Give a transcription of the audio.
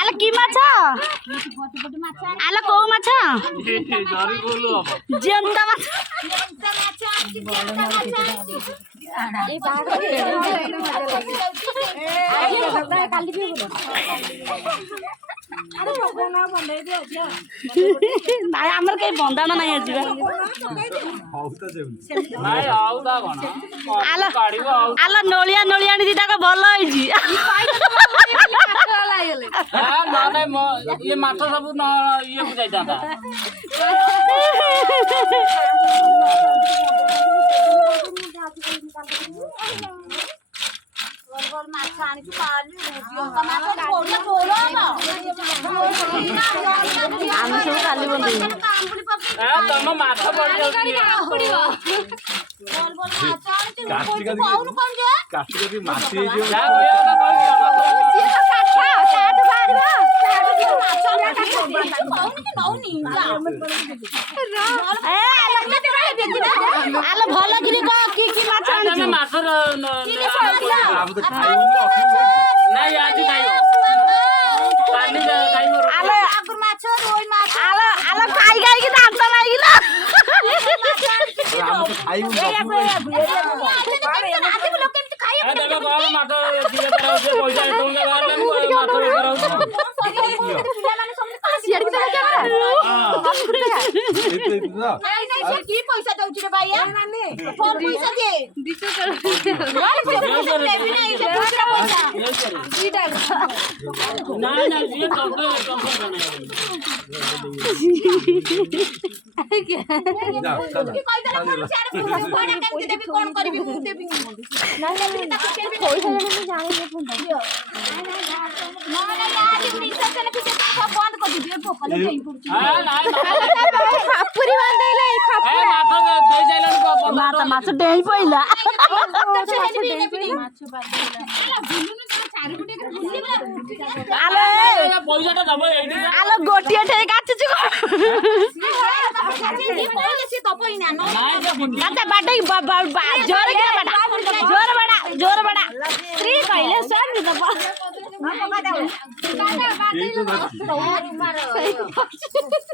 আলে কি মাছ আলে কৌ মাছ জিয়ন্তা মাছ ନାଇଁ ଆମର କେହି ବନ୍ଧାଣ ନାହିଁ ଆଜି ଆଲ ନଳିଆ ନଳିଆଣି ଦିଟାକ ଭଲ ହେଇଛି ଇଏ ମାଛ ସବୁ ଇଏକୁ ଯାଇଥାନ୍ତା ଆମେ ସବୁ କାଲି ବନ୍ଧେଇବୁ ତମ ମାଛ ପଡିଯାଉଛି ଆଲୋ ଭଲ କିରି କହ କି କି ମାଛ ଆଣିଛୁ ମାଛର ନାଇଁ ଆଜି ଖାଇବ ଆଲୋ ଖାଇ ଖାଇକି ଦାନ୍ତ ଲାଗିଲା पैसा दौची रे भाई पैसा दे ମାଛ ଡେଇଁ ପଇଲା ଆଲୋ ଗୋଟିଏ ଠେଇ କାଚୁଛୁ ଜୋର ବାଡା ସ୍ତ୍ରୀ କହିଲେ ସ୍ୱାମୀ ଦବ